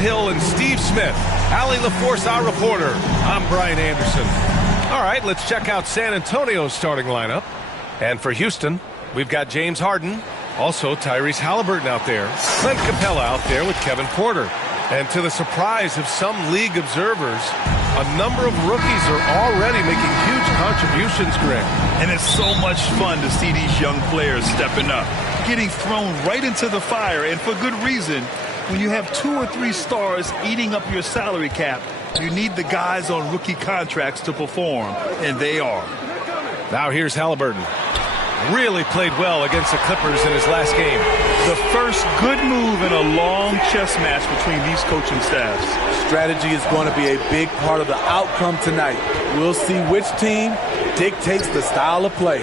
Hill and Steve Smith. Allie LaForce, our reporter. I'm Brian Anderson. All right, let's check out San Antonio's starting lineup. And for Houston, we've got James Harden. Also, Tyrese Halliburton out there. Clint Capella out there with Kevin Porter. And to the surprise of some league observers, a number of rookies are already making huge contributions, Greg. And it's so much fun to see these young players stepping up, getting thrown right into the fire, and for good reason. When you have 2 or 3 stars eating up your salary cap, you need the guys on rookie contracts to perform, and they are. Now here's Halliburton. Really played well against the Clippers in his last game. The first good move in a long chess match between these coaching staffs. Strategy is going to be a big part of the outcome tonight. We'll see which team dictates the style of play.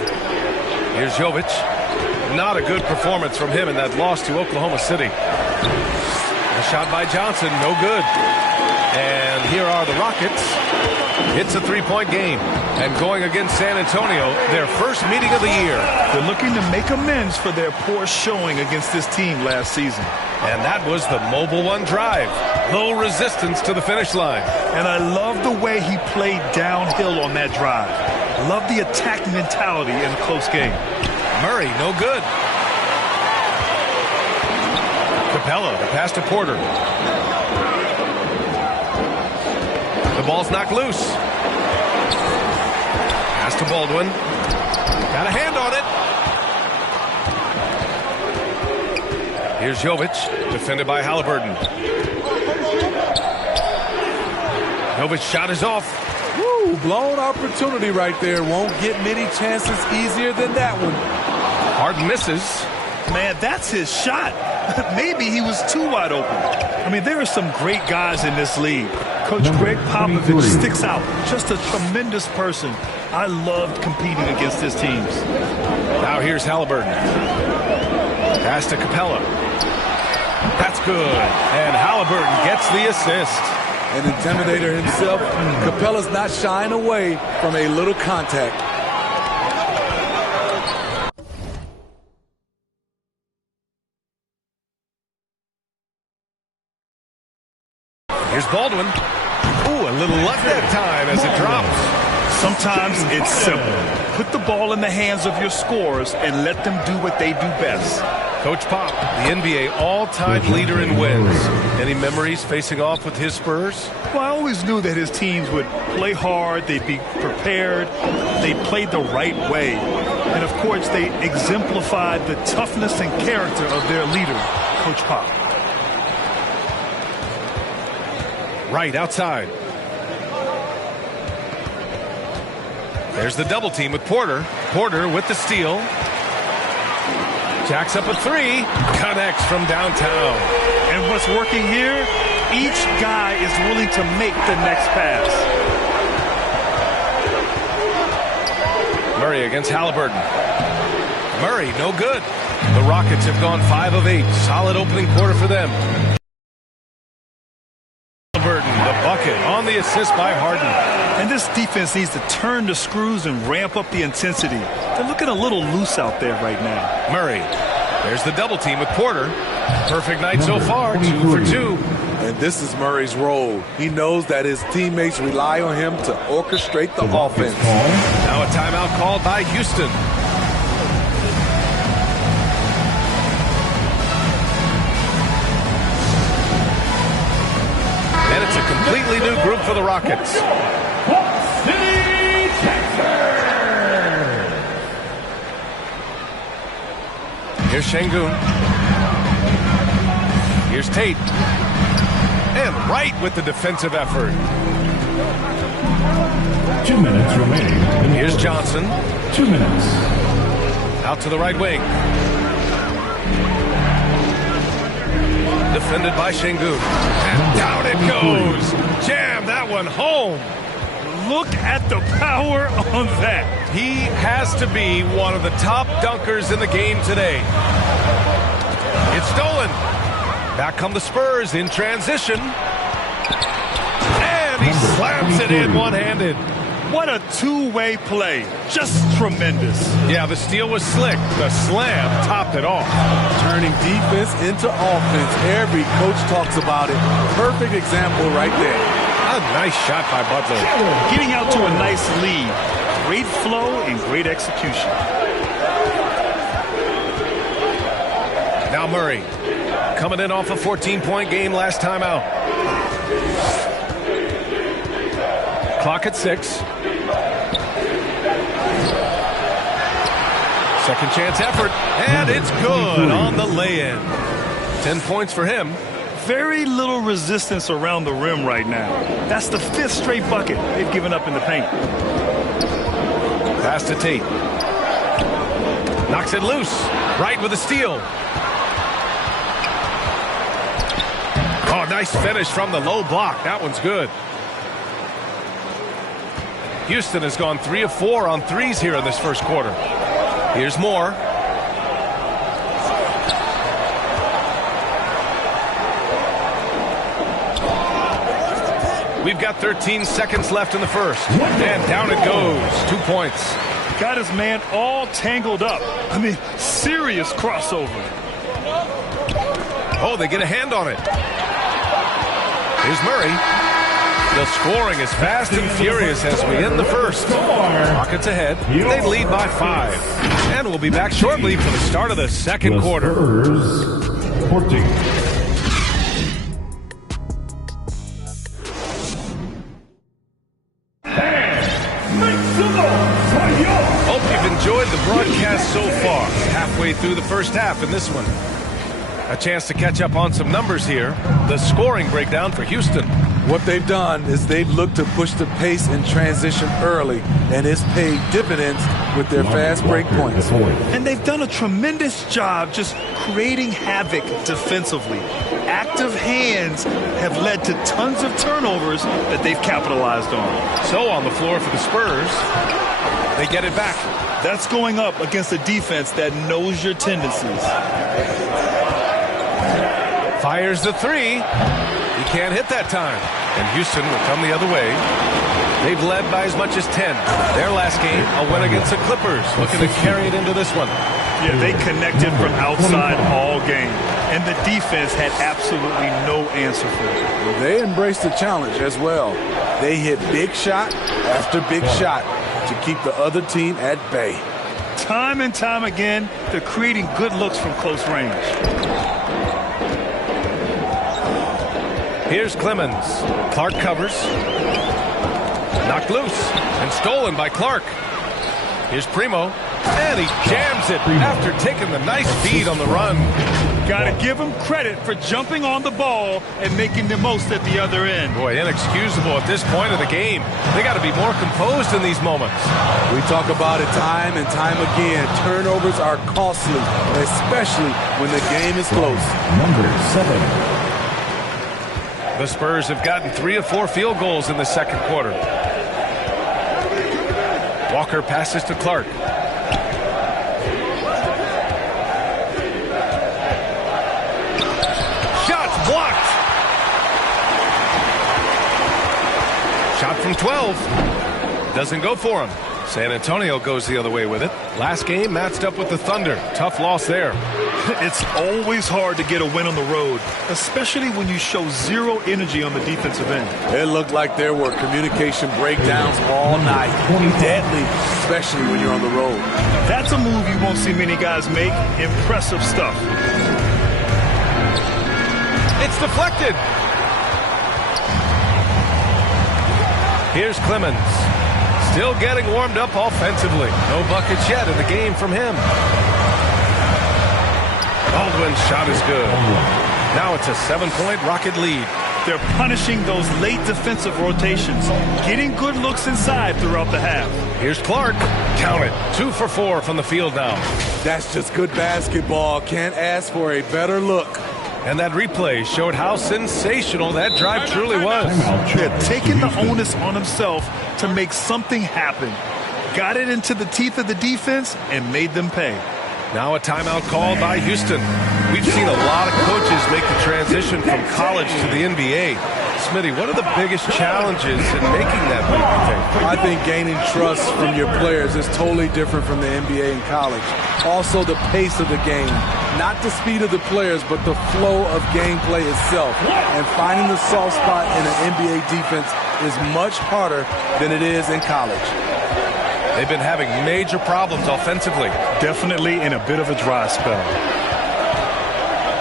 Here's Jovic. Not a good performance from him in that loss to Oklahoma City. A shot by Johnson, no good. And here are the Rockets. It's a 3-point game. And going against San Antonio, their first meeting of the year. They're looking to make amends for their poor showing against this team last season. And that was the Mobile One drive. Low resistance to the finish line. And I love the way he played downhill on that drive. Love the attack mentality in a close game. Murray, no good. Capella, the pass to Porter. The ball's knocked loose. Pass to Baldwin. Got a hand on it. Here's Jovic, defended by Halliburton. Jovic's shot is off. Woo, blown opportunity right there. Won't get many chances easier than that one. Harden misses. Man, that's his shot. Maybe he was too wide open. I mean, there are some great guys in this league. Coach Greg Popovich sticks out. Just a tremendous person. I loved competing against his teams. Now here's Halliburton. Pass to Capella. That's good. And Halliburton gets the assist. An intimidator himself. Capella's not shying away from a little contact. Here's Baldwin. Ooh, a little luck that time as it drops. Sometimes it's simple. Put the ball in the hands of your scorers and let them do what they do best. Coach Pop, the NBA all-time leader in wins. Any memories facing off with his Spurs? Well, I always knew that his teams would play hard, they'd be prepared, they played the right way. And, of course, they exemplified the toughness and character of their leader, Coach Pop. Right outside. There's the double team with Porter. Porter with the steal. Jacks up a 3. Connects from downtown. And what's working here? Each guy is willing to make the next pass. Murray against Halliburton. Murray, no good. The Rockets have gone 5 of 8. Solid opening quarter for them. The bucket on the assist by Harden. And this defense needs to turn the screws and ramp up the intensity. They're looking a little loose out there right now. Murray. There's the double team with Porter. Perfect night so far, 2 for 2. And this is Murray's role. He knows that his teammates rely on him to orchestrate the offense. Now a timeout called by Houston. And it's a completely new group for the Rockets. Here's Şengün. Here's Tate. And right with the defensive effort. 2 minutes remaining. Here's Johnson. 2 minutes. Out to the right wing. Defended by Şengün. And down it goes. Jam that one home. Look at the power on that. He has to be one of the top dunkers in the game today. It's stolen. Back come the Spurs in transition. And he slams it in one-handed. What a two-way play. Just tremendous. Yeah, the steal was slick. The slam topped it off. Turning defense into offense. Every coach talks about it. Perfect example right there. A nice shot by Butler. Getting out to a nice lead. Great flow and great execution. Now Murray. Coming in off a 14-point game last time out. Clock at 6. Second chance effort, and it's good on the lay-in. 10 points for him. Very little resistance around the rim right now. That's the 5th straight bucket they've given up in the paint. Pass to Tate. Knocks it loose. Right with a steal. Oh, nice finish from the low block. That one's good. Houston has gone 3 of 4 on threes here in this first quarter. Here's more. We've got 13 seconds left in the first. And down it goes. 2 points. Got his man all tangled up. I mean, serious crossover. Oh, they get a hand on it. Here's Murray. The scoring is fast and furious as we end the first. Rockets ahead. They lead by 5. And we'll be back shortly for the start of the second quarter. Spurs 14. Hope you've enjoyed the broadcast so far. Halfway through the first half in this one. A chance to catch up on some numbers here. The scoring breakdown for Houston. What they've done is they've looked to push the pace and transition early, and it's paid dividends with their fast break points. And they've done a tremendous job just creating havoc defensively. Active hands have led to tons of turnovers that they've capitalized on. So on the floor for the Spurs, they get it back. That's going up against a defense that knows your tendencies. Fires the 3. He can't hit that time. And Houston will come the other way. They've led by as much as 10. Their last game, a win against the Clippers. Looking to carry it into this one. Yeah, they connected from outside all game. And the defense had absolutely no answer for it. Well, they embraced the challenge as well. They hit big shot after big shot to keep the other team at bay. Time and time again, they're creating good looks from close range. Here's Clemens. Clark covers. Knocked loose and stolen by Clark. Here's Primo. And he jams it after taking the nice feed on the run. Got to give him credit for jumping on the ball and making the most at the other end. Boy, inexcusable at this point of the game. They got to be more composed in these moments. We talk about it time and time again. Turnovers are costly, especially when the game is close. Number 7. The Spurs have gotten 3 of 4 field goals in the second quarter. Walker passes to Clark. Shots blocked. Shot from 12. Doesn't go for him. San Antonio goes the other way with it. Last game matched up with the Thunder. Tough loss there. It's always hard to get a win on the road, especially when you show zero energy on the defensive end. It looked like there were communication breakdowns all night. Deadly, especially when you're on the road. That's a move you won't see many guys make. Impressive stuff. It's deflected. Here's Clemens. Still getting warmed up offensively. No buckets yet in the game from him. Baldwin's shot is good. Now it's a 7-point Rocket lead. They're punishing those late defensive rotations, getting good looks inside throughout the half. Here's Clark. Count it. 2 for 4 from the field now. That's just good basketball. Can't ask for a better look. And that replay showed how sensational that drive truly was. They're taking the onus on himself to make something happen. Got it into the teeth of the defense and made them pay. Now a timeout called by Houston. We've seen a lot of coaches make the transition from college to the NBA. Smitty, what are the biggest challenges in making that leap, you think? I think gaining trust from your players is totally different from the NBA and college. Also, the pace of the game. Not the speed of the players, but the flow of gameplay itself. And finding the soft spot in an NBA defense is much harder than it is in college. They've been having major problems offensively. Definitely in a bit of a dry spell.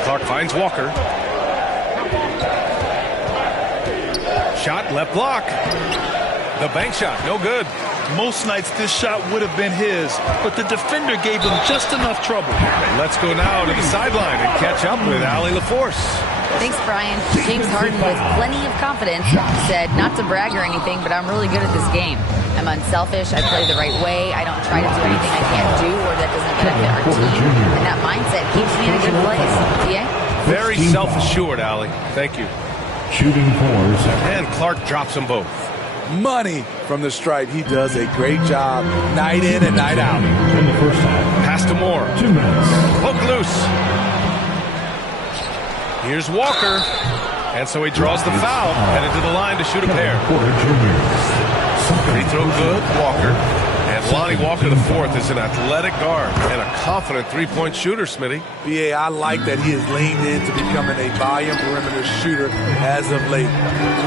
Clark finds Walker. Shot, left block. The bank shot, no good. Most nights this shot would have been his, but the defender gave him just enough trouble. Let's go now to the sideline and catch up with Allie LaForce. Thanks, Brian. James Harden, with plenty of confidence, said not to brag or anything, but I'm really good at this game. I'm unselfish. I play the right way. I don't try to do anything I can't do or that doesn't benefit our team. And that mindset keeps me in a good place. TA? Very self-assured, Allie. Thank you. Shooting fours. And Clark drops them both. Money from the stripe. He does a great job night in and night out. In the first half. Pass to Moore. 2 minutes. Hook loose. Here's Walker. And so he draws the foul. Headed to the line to shoot a pair. Porter Jr. Free throw good, Walker. And Lonnie Walker IV is an athletic guard and a confident three-point shooter, Smitty. BA, I like that he has leaned into becoming a volume perimeter shooter as of late,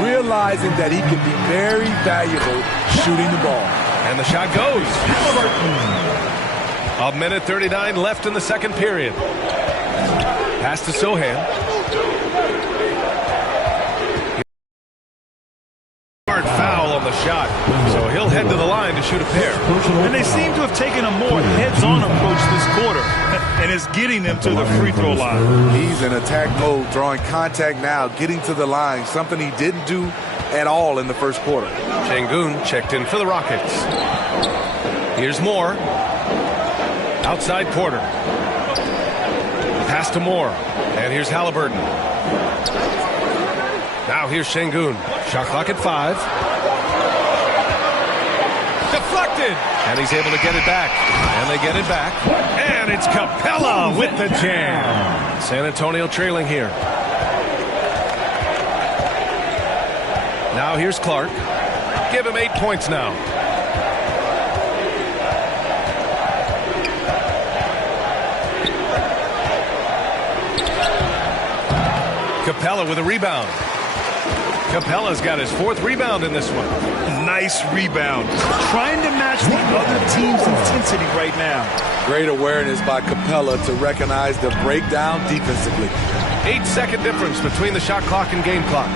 realizing that he can be very valuable shooting the ball. And the shot goes. A minute 39 left in the second period. Pass to Sohan. Hard foul on the shot. So he'll head to the line to shoot a pair. And they seem to have taken a more heads-on approach this quarter, and it's getting them to the free throw line. He's in attack mode, drawing contact now, getting to the line, something he didn't do at all in the first quarter. Şengün checked in for the Rockets. Here's Moore. Outside Porter. Pass to Moore. And here's Halliburton. Now here's Şengün. Shot clock at 5. Deflected. And he's able to get it back. And they get it back. And it's Capella with the jam. San Antonio trailing here. Now here's Clark. Give him 8 points now. Capella with a rebound. Capella's got his 4th rebound in this one. Nice rebound. Trying to match the other team's intensity right now. Great awareness by Capella to recognize the breakdown defensively. 8-second difference between the shot clock and game clock.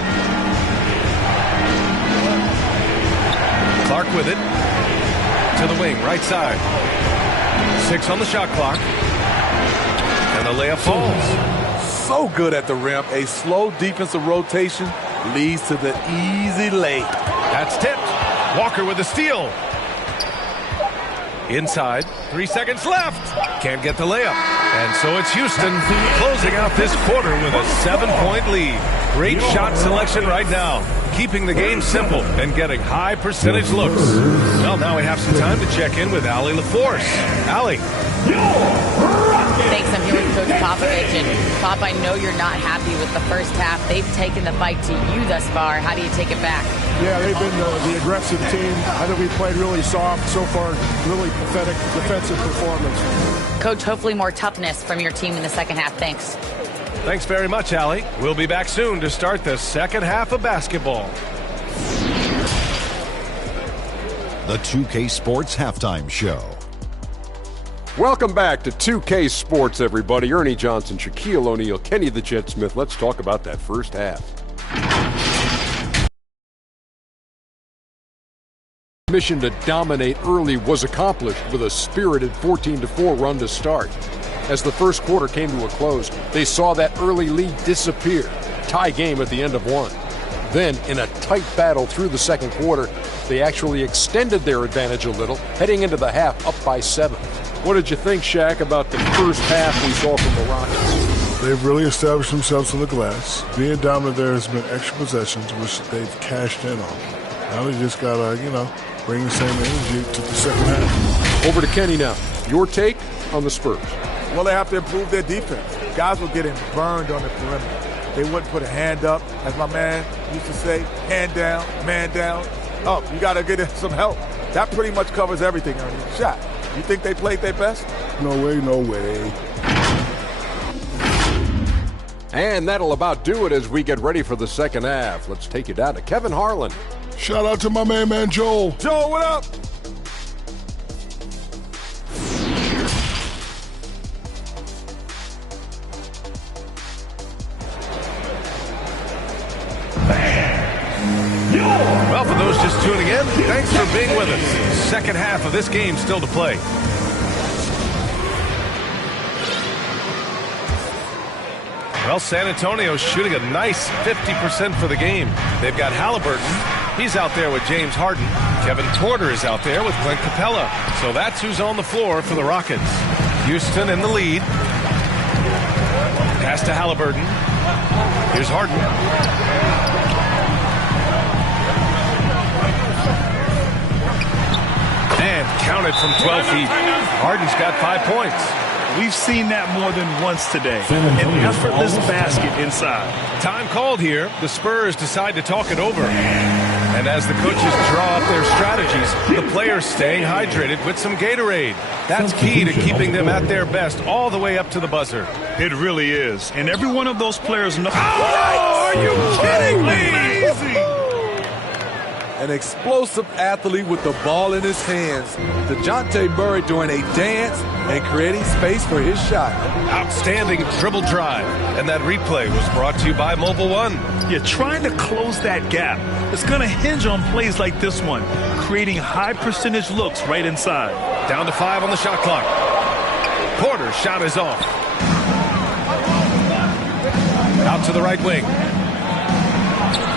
Clark with it. To the wing, right side. 6 on the shot clock. And the layup falls. So good at the rim. A slow defensive rotation leads to the easy lay. That's tipped. Walker with a steal. Inside. 3 seconds left. Can't get the layup. And so it's Houston closing out this quarter with a 7-point lead. Great shot selection right now. Keeping the game simple and getting high percentage looks. Well, now we have some time to check in with Allie LaForce. Allie. Thanks. I'm here with Coach Popovich. And Pop, I know you're not happy with the first half. They've taken the fight to you thus far. How do you take it back? Yeah, they've been the aggressive team. I think we played really soft. So far, really pathetic defensive performance. Coach, hopefully more toughness from your team in the second half. Thanks. Thanks very much, Allie. We'll be back soon to start the second half of basketball. The 2K Sports Halftime Show. Welcome back to 2K Sports, everybody. Ernie Johnson, Shaquille O'Neal, Kenny the Jet Smith. Let's talk about that first half. Mission to dominate early was accomplished with a spirited 14-4 run to start. As the first quarter came to a close, they saw that early lead disappear. Tie game at the end of one. Then, in a tight battle through the second quarter, they actually extended their advantage a little, heading into the half up by 7. What did you think, Shaq, about the first half we saw from the Rockets? They've really established themselves on the glass. Being dominant there has been extra possessions, which they've cashed in on. Now they just got to, bring the same energy to the second half. Over to Kenny now. Your take on the Spurs? Well, they have to improve their defense. guys were getting burned on the perimeter. They wouldn't put a hand up, as my man used to say, hand down, man down. Oh, you got to get some help. That pretty much covers everything, Ernie. Shot. You think they played their best? No way, no way. And that'll about do it as we get ready for the second half. Let's take you down to Kevin Harlan. Shout out to my man Joel. Joel, what up? Well, for those just tuning in, thanks for being with us. Second half of this game still to play. Well, San Antonio's shooting a nice 50% for the game. They've got Halliburton. He's out there with James Harden. Kevin Porter is out there with Clint Capella. So that's who's on the floor for the Rockets. Houston in the lead. Pass to Halliburton. Here's Harden. And counted from 12 feet. Harden's got 5 points. We've seen that more than once today. An effortless basket inside. Time called here. The Spurs decide to talk it over. And as the coaches draw up their strategies, the players staying hydrated with some Gatorade. That's key to keeping them at their best all the way up to the buzzer. It really is. And every one of those players knows. Oh, are you kidding me? Amazing. An explosive athlete with the ball in his hands. DeJounte Murray doing a dance and creating space for his shot. Outstanding dribble drive. And that replay was brought to you by Mobile One. You're trying to close that gap. It's going to hinge on plays like this one, creating high percentage looks right inside. Down to 5 on the shot clock. Porter's shot is off. Out to the right wing.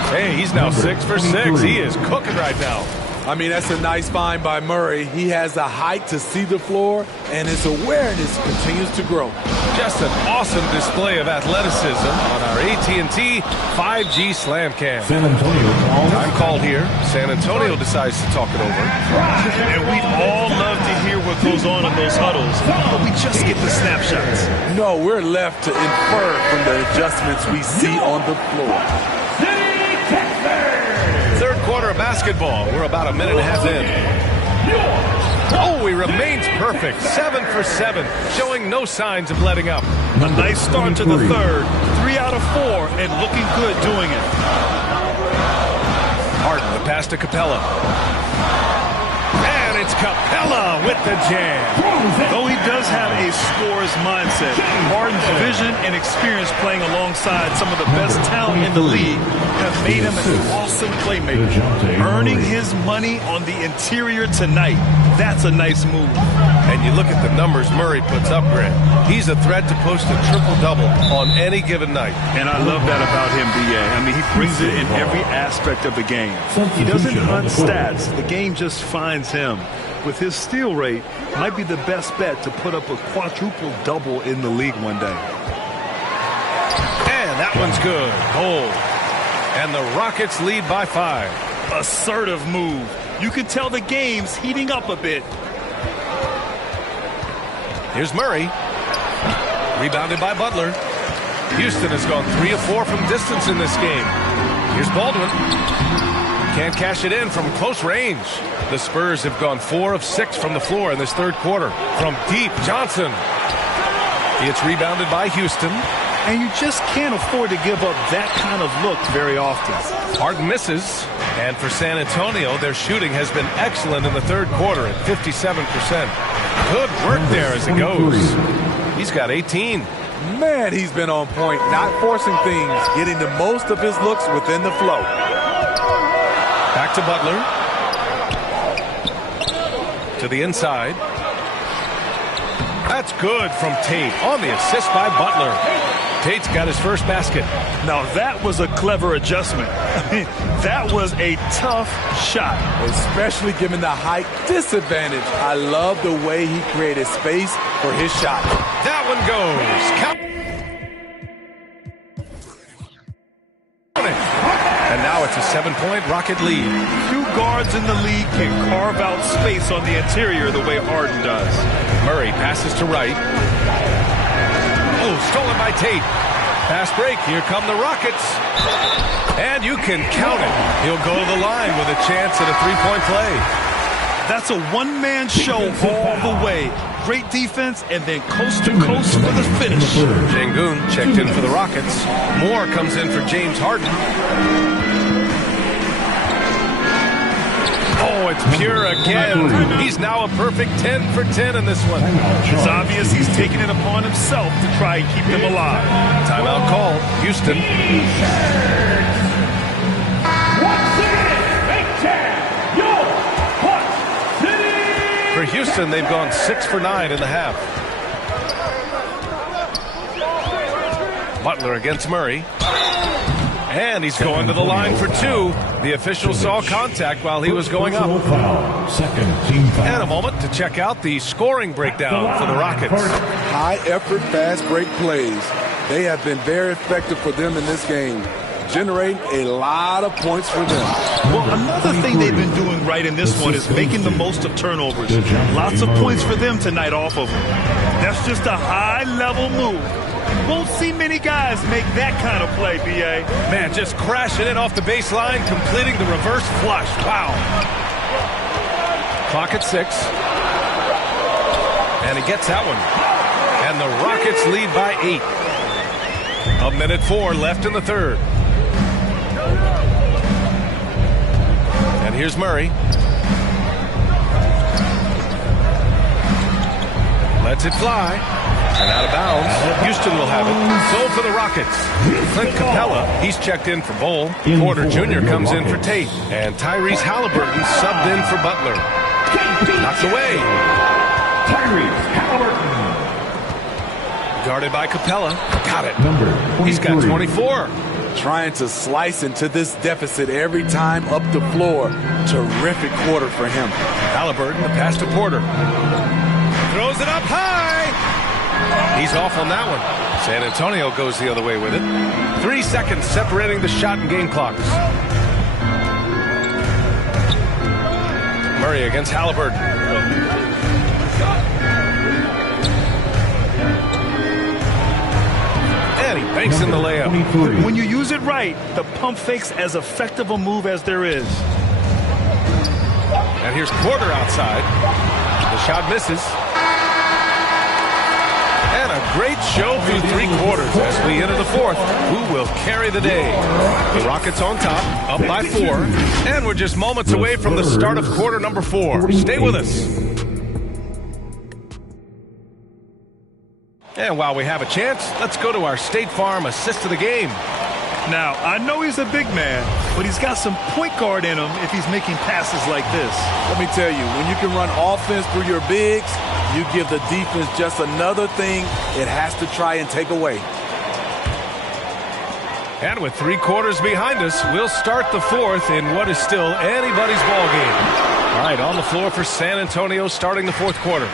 Hey, he's now 6 for 6. He is cooking right now. I mean, that's a nice find by Murray. He has the height to see the floor, and his awareness continues to grow. Just an awesome display of athleticism on our AT&T 5G Slam Cam. San Antonio calls. Time called here. San Antonio decides to talk it over. And we'd all love to hear what goes on in those huddles, but we just get the snapshots. No, we're left to infer from the adjustments we see on the floor. Third quarter of basketball. We're about a minute and a half in. Oh, he remains perfect. 7 for 7, showing no signs of letting up. A nice start to the third. 3 out of 4, and looking good doing it. Harden, the pass to Capella. And it's Capella with the jam. Though he does have a scorer's mindset, Harden's vision and experience playing alongside some of the best talent in the league have made him an awesome playmaker. Earning his money on the interior tonight. That's a nice move. And you look at the numbers Murray puts up, Grant. He's a threat to post a triple-double on any given night. And I love that about him, B.A. I mean, he brings it in every aspect of the game. He doesn't hunt stats. The game just finds him. With his steal rate, might be the best bet to put up a quadruple-double in the league one day. And that one's good. Goal. And the Rockets lead by 5. Assertive move. You can tell the game's heating up a bit. Here's Murray. Rebounded by Butler. Houston has gone 3 of 4 from distance in this game. Here's Baldwin. Can't cash it in from close range. The Spurs have gone 4 of 6 from the floor in this third quarter. From deep, Johnson. It's rebounded by Houston. And you just can't afford to give up that kind of look very often. Harden misses. And for San Antonio, their shooting has been excellent in the third quarter at 57%. Good work there as it goes. He's got 18. Man, he's been on point, not forcing things, getting the most of his looks within the flow. Back to Butler. To the inside. That's good from Tate on the assist by Butler. Tate's got his first basket. Now that was a clever adjustment. I mean, that was a tough shot. Especially given the height disadvantage. I love the way he created space for his shot. That one goes. Count. And now it's a 7-point Rocket lead. Few guards in the league can carve out space on the interior the way Harden does. Murray passes to Wright. Oh, stolen by Tate. Fast break. Here come the Rockets. And you can count it. He'll go to the line with a chance at a three-point play. That's a one-man show all the way. Great defense and then coast to coast for the finish. Sengun checked in for the Rockets. Moore comes in for James Harden. Oh, it's Pure again. He's now a perfect 10 for 10 in this one. It's obvious he's taking it upon himself to try and keep them alive. Timeout called. Houston. For Houston, they've gone 6 for 9 in the half. Butler against Murray. And he's going to the line for 2. The official saw contact while he was going up. And a moment to check out the scoring breakdown for the Rockets. High-effort, fast-break plays. They have been very effective for them in this game, generating a lot of points for them. Well, another thing they've been doing right in this one is making the most of turnovers. Lots of points for them tonight off of them. That's just a high-level move. Won't see many guys make that kind of play, B.A. Man, just crashing in off the baseline, completing the reverse flush. Wow. Clock at 6. And he gets that one. And the Rockets lead by 8. 1:04 left in the third. And here's Murray. Lets it fly. And out of bounds. Houston will have it. So for the Rockets. Clint Capella, he's checked in for Bowl. Porter Jr. comes in for Tate. And Tyrese Halliburton subbed in for Butler. Knocked away. Tyrese Halliburton. Guarded by Capella. Got it. He's got 24. Trying to slice into this deficit every time up the floor. Terrific quarter for him. Halliburton, the pass to Porter. Throws it up high. He's off on that one. San Antonio goes the other way with it. 3 seconds separating the shot and game clocks. Murray against Halliburton. And he banks in the layup. When you use it right, the pump fake's as effective a move as there is. And here's Porter outside. The shot misses. And a great show through 3 quarters as we enter the fourth. Who will carry the day? The Rockets on top, up by 4. And we're just moments away from the start of quarter number 4. Stay with us. And while we have a chance, let's go to our State Farm assist of the game. Now, I know he's a big man, but he's got some point guard in him if he's making passes like this. Let me tell you, when you can run offense through your bigs, you give the defense just another thing it has to try and take away. And with 3 quarters behind us, we'll start the fourth in what is still anybody's ball game. All right, on the floor for San Antonio starting the fourth quarter.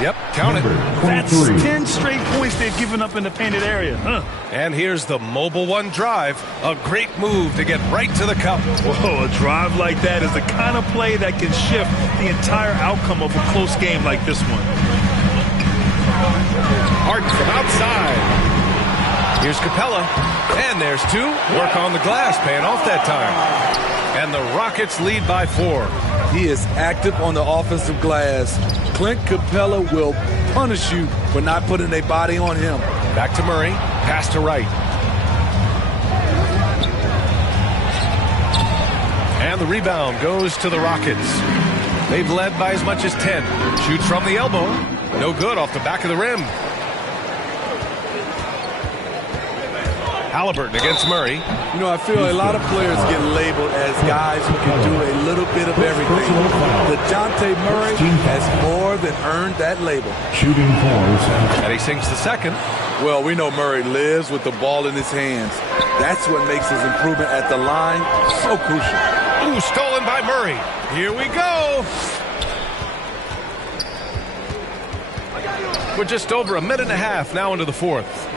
Yep, count it. That's 10 straight points they've given up in the painted area. And here's the mobile one drive. A great move to get right to the cup. Whoa, a drive like that is the kind of play that can shift the entire outcome of a close game like this one. Harden from outside. Here's Capella. And there's 2. Work on the glass, paying off that time. And the Rockets lead by 4. He is active on the offensive glass. Clint Capella will punish you for not putting a body on him. Back to Murray. Pass to Wright. And the rebound goes to the Rockets. They've led by as much as 10. Shoots from the elbow. No good off the back of the rim. Halliburton against Murray. You know, I feel a lot of players get labeled as guys who can do a little bit of everything. DeJounte Murray has more than earned that label. Shooting fours. And he sinks the second. Well, we know Murray lives with the ball in his hands. That's what makes his improvement at the line so crucial. Ooh, stolen by Murray. Here we go. We're just over a minute and a half now into the fourth.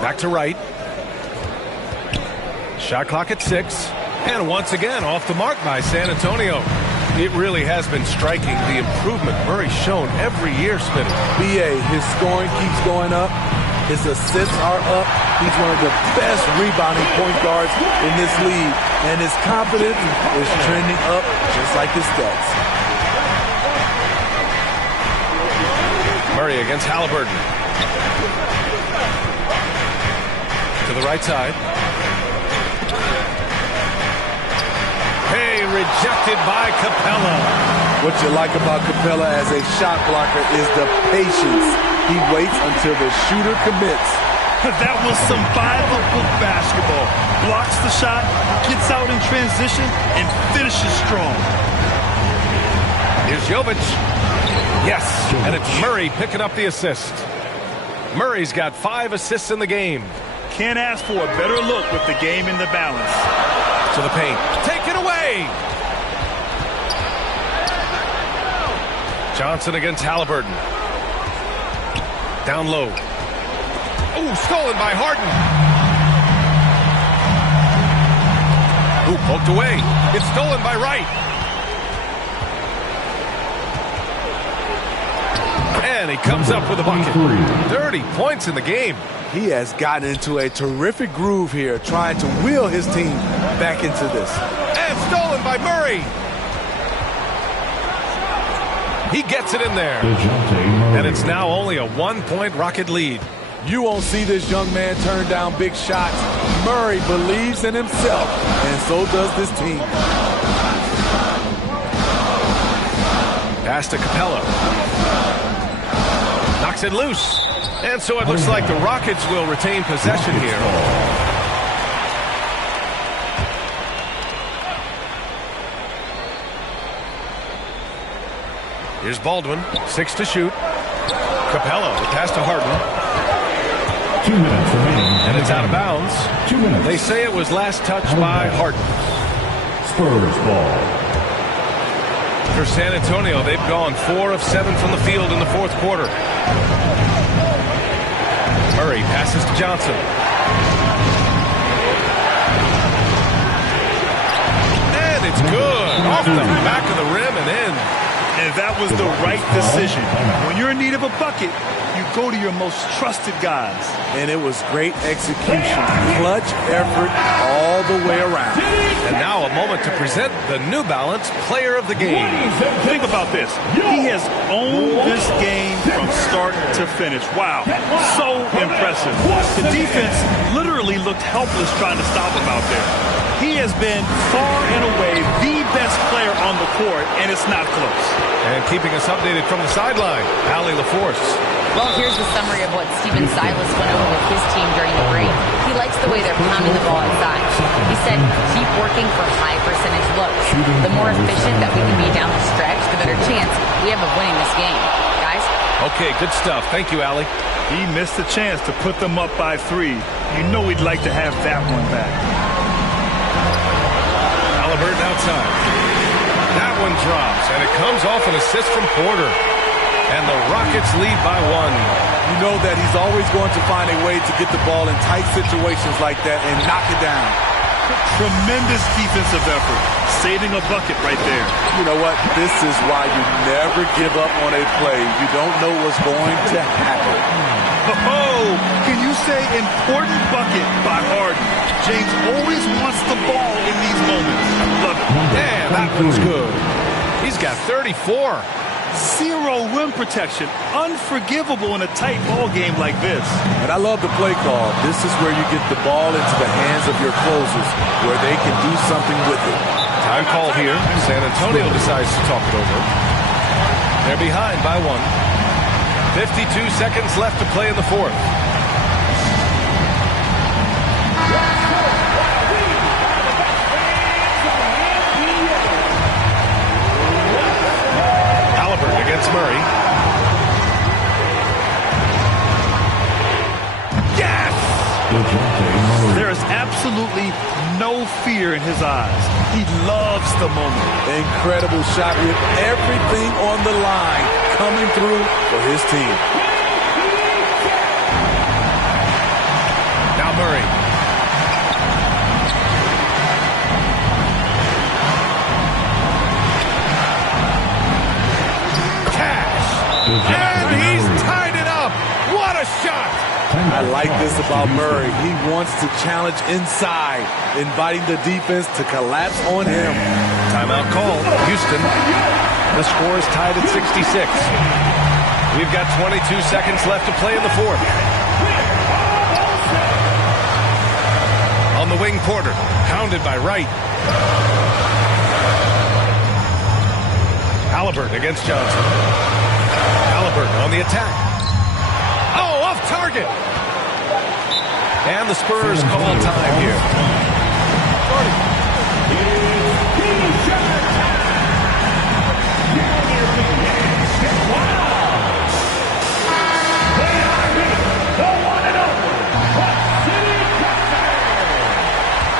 Back to Wright. Shot clock at 6. And once again, off the mark by San Antonio. It really has been striking, the improvement Murray's shown every year, Smitty. BA, his scoring keeps going up. His assists are up. He's one of the best rebounding point guards in this league. And his confidence is trending up just like his stats. Murray against Halliburton. To the right side. Hey, rejected by Capella. What you like about Capella as a shot blocker is the patience. He waits until the shooter commits. That was some by-the-book basketball. Blocks the shot, gets out in transition, and finishes strong. Here's Jovic. Yes, and it's Murray picking up the assist. Murray's got 5 assists in the game. Can't ask for a better look with the game in the balance. To the paint. Take it away! Johnson against Halliburton. Down low. Oh, stolen by Harden. Ooh, poked away. It's stolen by Wright. And he comes up with a bucket. 30 points in the game. He has gotten into a terrific groove here, trying to wheel his team back into this. And stolen by Murray. He gets it in there. And it's now only a 1-point Rocket lead. You won't see this young man turn down big shots. Murray believes in himself, and so does this team. Pass to Capella. Knocks it loose. And so it looks like the Rockets will retain possession here. Here's Baldwin. 6 to shoot. Capella, the pass to Harden. 2 minutes remaining. And it's out of bounds. 2 minutes. They say it was last touched by Harden. Spurs ball. For San Antonio, they've gone 4 of 7 from the field in the fourth quarter. Murray passes to Johnson. And it's good. Off the back of the rim and in. And that was the right decision. When you're in need of a bucket, you go to your most trusted guys. And it was great execution. Clutch effort all the way around. And now a moment to present the New Balance Player of the Game. Think about this. He has owned this game from start to finish. Wow. So impressive. The defense literally looked helpless trying to stop him out there. He has been far and away the best player on the court, and it's not close. And keeping us updated from the sideline, Allie LaForce. Well, here's the summary of what Stephen Silas went over with his team during the break. He likes the way they're pounding the ball inside. He said, keep working for high percentage looks. The more efficient that we can be down the stretch, the better chance we have of winning this game. Guys? Okay, good stuff. Thank you, Allie. He missed a chance to put them up by 3. You know he'd like to have that one back. Halliburton outside. That one drops, and it comes off an assist from Porter. And the Rockets lead by 1. You know that he's always going to find a way to get the ball in tight situations like that and knock it down. Tremendous defensive effort. Saving a bucket right there. You know what? This is why you never give up on a play. You don't know what's going to happen. Oh, can you say important bucket by Harden? James always wants the ball in these moments. Love it. Yeah, that one's good. He's got 34. 0 rim protection. Unforgivable in a tight ball game like this. And I love the play call. This is where you get the ball into the hands of your closers, where they can do something with it. Time call here. San Antonio decides to talk it over. They're behind by 1. 52 seconds left to play in the fourth. Against Murray. Yes! There is absolutely no fear in his eyes. He loves the moment. Incredible shot with everything on the line coming through for his team. Now Murray. And he's tied it up. What a shot. I like this about Murray. He wants to challenge inside, inviting the defense to collapse on him. Timeout called. Houston. The score is tied at 66. We've got 22 seconds left to play in the fourth. On the wing, Porter. Pounded by Wright. Halliburton against Johnson. Halliburton on the attack. Oh, off target. And the Spurs call time here.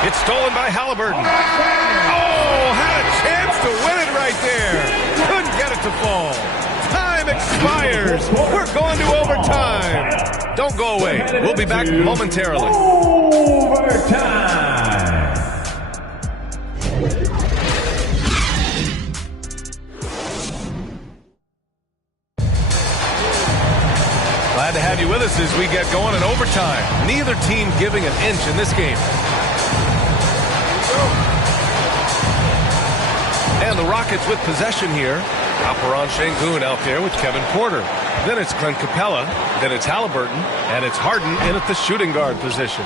It's stolen by Halliburton. Oh, had a chance to win it right there. Couldn't get it to fall. Time expires. We're going to overtime. Don't go away. We'll be back momentarily. Overtime. Glad to have you with us as we get going in overtime. Neither team giving an inch in this game. And the Rockets with possession here. Alperon Şengün out there with Kevin Porter. Then it's Clint Capella. Then it's Halliburton. And it's Harden in at the shooting guard position.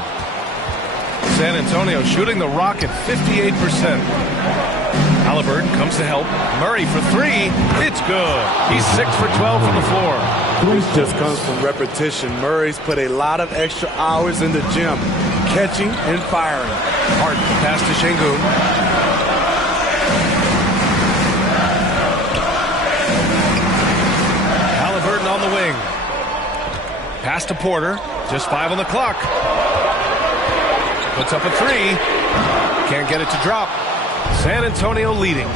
San Antonio shooting the rock at 58%. Halliburton comes to help. Murray for three. It's good. He's 6 for 12 from the floor. This just comes from repetition. Murray's put a lot of extra hours in the gym, catching and firing. Harden pass to Şengün. Halliburton on the wing. Pass to Porter. Just 5 on the clock. Puts up a three. Can't get it to drop. San Antonio leading.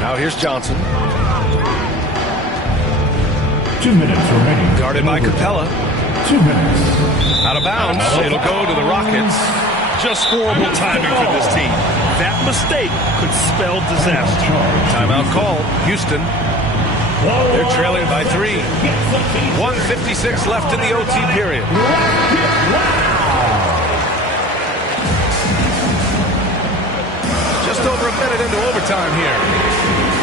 Now here's Johnson. 2 minutes remaining. Guarded by Capella. 2 minutes. Out of bounds. It'll go to the Rockets. Just horrible timing for this team. That mistake could spell disaster. Timeout called. Houston. They're trailing by 3. 1:56 left in the OT period. Just over a minute into overtime here.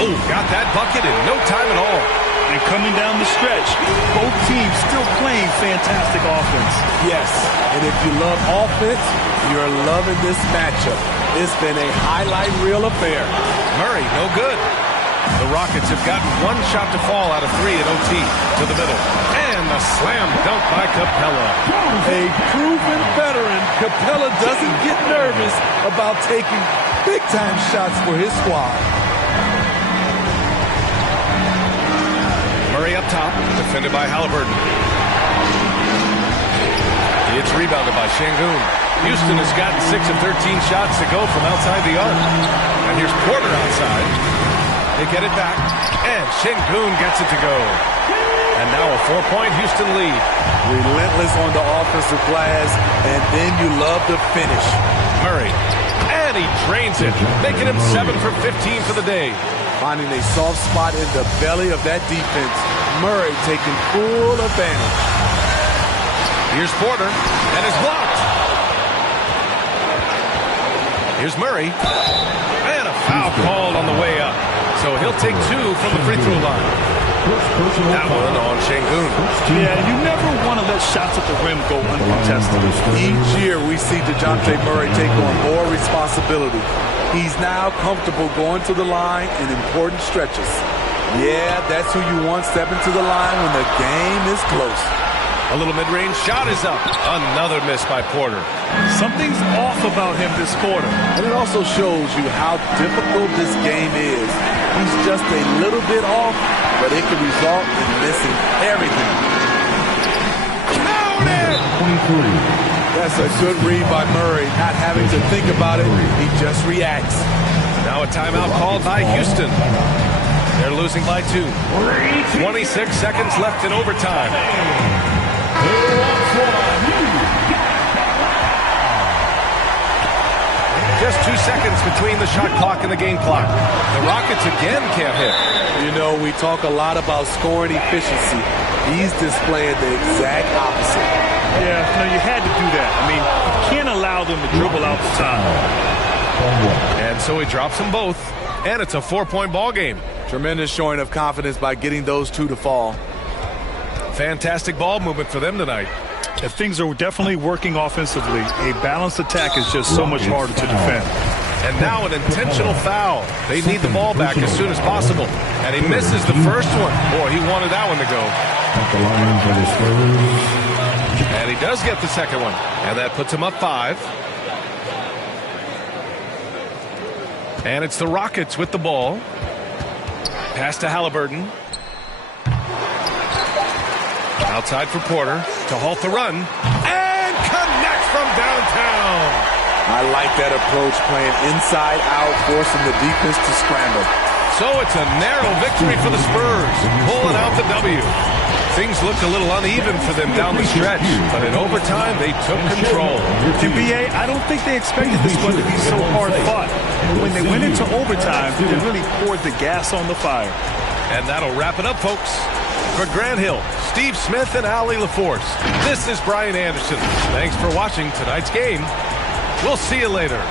Oh, got that bucket in no time at all. And coming down the stretch, both teams still playing fantastic offense. Yes, and if you love offense, you're loving this matchup. It's been a highlight reel affair. Murray, no good. The Rockets have gotten one shot to fall out of 3 in OT to the middle. And the slam dunk by Capella. A proven veteran, Capella doesn't get nervous about taking big-time shots for his squad. Murray up top, defended by Halliburton. It's rebounded by Şengün. Houston has gotten 6 of 13 shots to go from outside the arc. And here's Porter outside. They get it back, and Şengün gets it to go. And now a 4-point Houston lead. Relentless on the offensive glass, and then you love the finish. Murray, and he drains it, making him 7 for 15 for the day. Finding a soft spot in the belly of that defense. Murray taking full advantage. Here's Porter, and it's blocked. Here's Murray, and a foul called on the way up. So he'll take 2 from the free throw line. That one on Şengün. Yeah, you never want to let shots at the rim go uncontested. Each year we see DeJounte Murray take on more responsibility. He's now comfortable going to the line in important stretches. Yeah, that's who you want stepping to the line when the game is close. A little mid-range shot is up. Another miss by Porter. Something's off about him this quarter. And it also shows you how difficult this game is. He's just a little bit off, but it can result in missing everything. Count it! 23. That's a good read by Murray. Not having to think about it, he just reacts. Now a timeout called by Houston. They're losing by 2. 26 seconds left in overtime. just 2 seconds between the shot clock and the game clock. The Rockets again can't hit. You know, we talk a lot about scoring efficiency. He's displaying the exact opposite. Yeah, no, you had to do that. I mean, you can't allow them to dribble out the time. And so he drops them both, and it's a 4-point ball game. Tremendous showing of confidence by getting those two to fall. Fantastic ball movement for them tonight. If things are definitely working offensively, a balanced attack is just so much harder to defend. And now an intentional foul. They need the ball back as soon as possible. And he misses the first one. Boy, he wanted that one to go. At the line for the Spurs. And he does get the second one. And that puts him up 5. And it's the Rockets with the ball. Pass to Halliburton. Outside for Porter to halt the run. And connect from downtown. I like that approach, playing inside out, forcing the defense to scramble. So it's a narrow victory for the Spurs, pulling out the W. Things looked a little uneven for them down the stretch, but in overtime they took control. To BA, I don't think they expected this one to be so hard fought. When they went into overtime, they really poured the gas on the fire. And that'll wrap it up, folks. For Grant Hill, Steve Smith, and Allie LaForce, this is Brian Anderson. Thanks for watching tonight's game. We'll see you later.